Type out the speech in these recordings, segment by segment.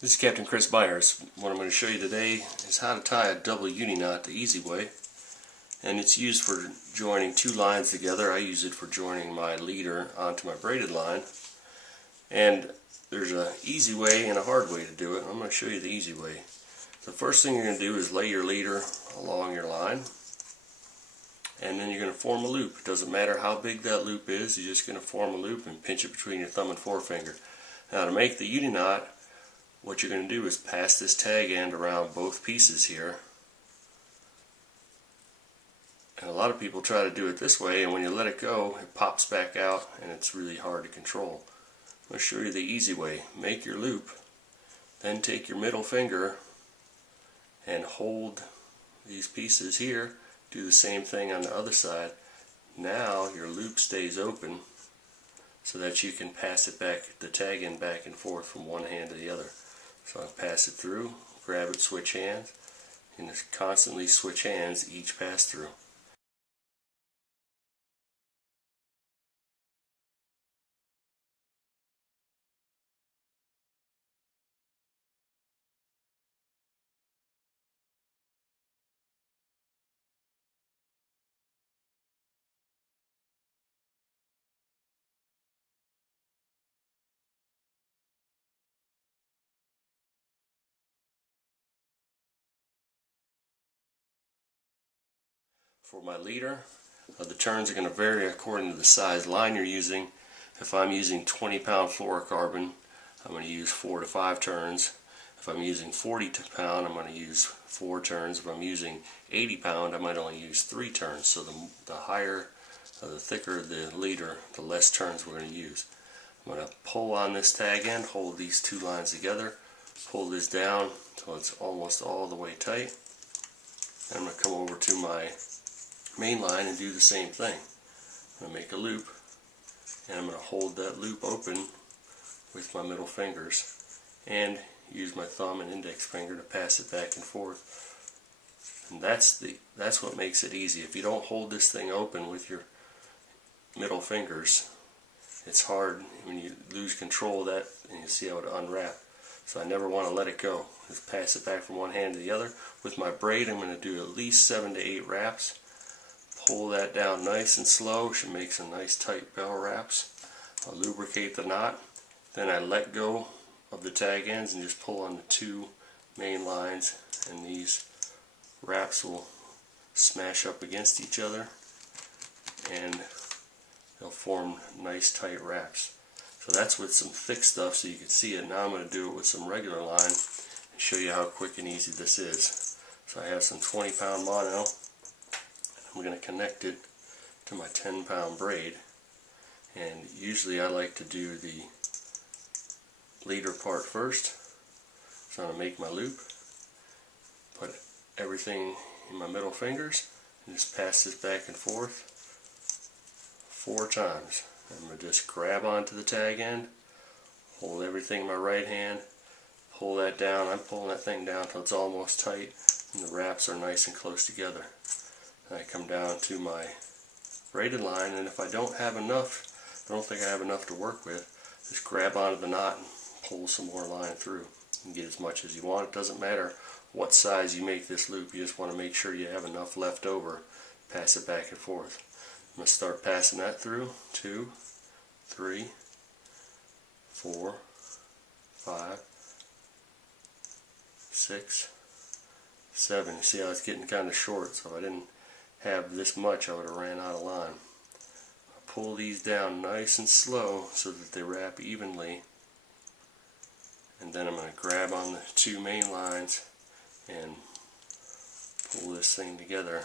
This is Captain Chris Byers. What I'm going to show you today is how to tie a double uni knot the easy way. And it's used for joining two lines together. I use it for joining my leader onto my braided line. And there's an easy way and a hard way to do it. I'm going to show you the easy way. The first thing you're going to do is lay your leader along your line. And then you're going to form a loop. It doesn't matter how big that loop is, you're just going to form a loop and pinch it between your thumb and forefinger. Now to make the uni knot, what you're going to do is pass this tag end around both pieces here. And a lot of people try to do it this way, and when you let it go, it pops back out and it's really hard to control. I'm going to show you the easy way. Make your loop, then take your middle finger and hold these pieces here. Do the same thing on the other side. Now your loop stays open so that you can pass it back, the tag end back and forth from one hand to the other. So I'll pass it through, grab it, switch hands, and just constantly switch hands each pass through. For my leader, the turns are going to vary according to the size line you're using. If I'm using 20-pound fluorocarbon, I'm going to use 4 to 5 turns. If I'm using 40-pound, I'm going to use 4 turns. If I'm using 80-pound, I might only use 3 turns. So the higher, the thicker the leader, the less turns we're going to use. I'm going to pull on this tag end, hold these two lines together, pull this down until it's almost all the way tight. And I'm going to come over to my main line and do the same thing. I'm going to make a loop, and I'm going to hold that loop open with my middle fingers and use my thumb and index finger to pass it back and forth. And that's what makes it easy. If you don't hold this thing open with your middle fingers, it's hard when you lose control of that, and you see how it unwrap. So I never want to let it go. Just pass it back from one hand to the other. With my braid, I'm going to do at least 7 to 8 wraps. Pull that down nice and slow. Should make some nice tight bell wraps. I'll lubricate the knot. Then I let go of the tag ends and just pull on the two main lines, and these wraps will smash up against each other and they'll form nice tight wraps. So that's with some thick stuff so you can see it. Now I'm going to do it with some regular line and show you how quick and easy this is. So I have some 20-pound mono. I'm going to connect it to my 10-pound braid, and usually I like to do the leader part first. So I'm going to make my loop, put everything in my middle fingers, and just pass this back and forth 4 times. I'm going to just grab onto the tag end, hold everything in my right hand, pull that down. I'm pulling that thing down until it's almost tight and the wraps are nice and close together. I come down to my braided line, and if I don't have enough, I don't think I have enough to work with, just grab onto the knot and pull some more line through. You can get as much as you want. It doesn't matter what size you make this loop, you just want to make sure you have enough left over. Pass it back and forth. I'm going to start passing that through. 2, 3, 4, 5, 6, 7. You see how it's getting kind of short, so if I didn't have this much, I would have ran out of line. I pull these down nice and slow so that they wrap evenly, and then I'm going to grab on the two main lines and pull this thing together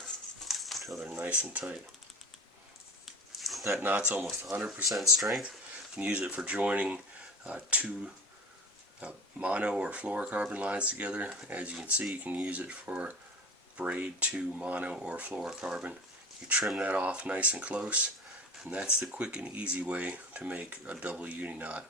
until they're nice and tight. That knot's almost 100% strength. You can use it for joining two mono or fluorocarbon lines together. As you can see, you can use it for braid to mono or fluorocarbon. You trim that off nice and close, and that's the quick and easy way to make a double uni knot.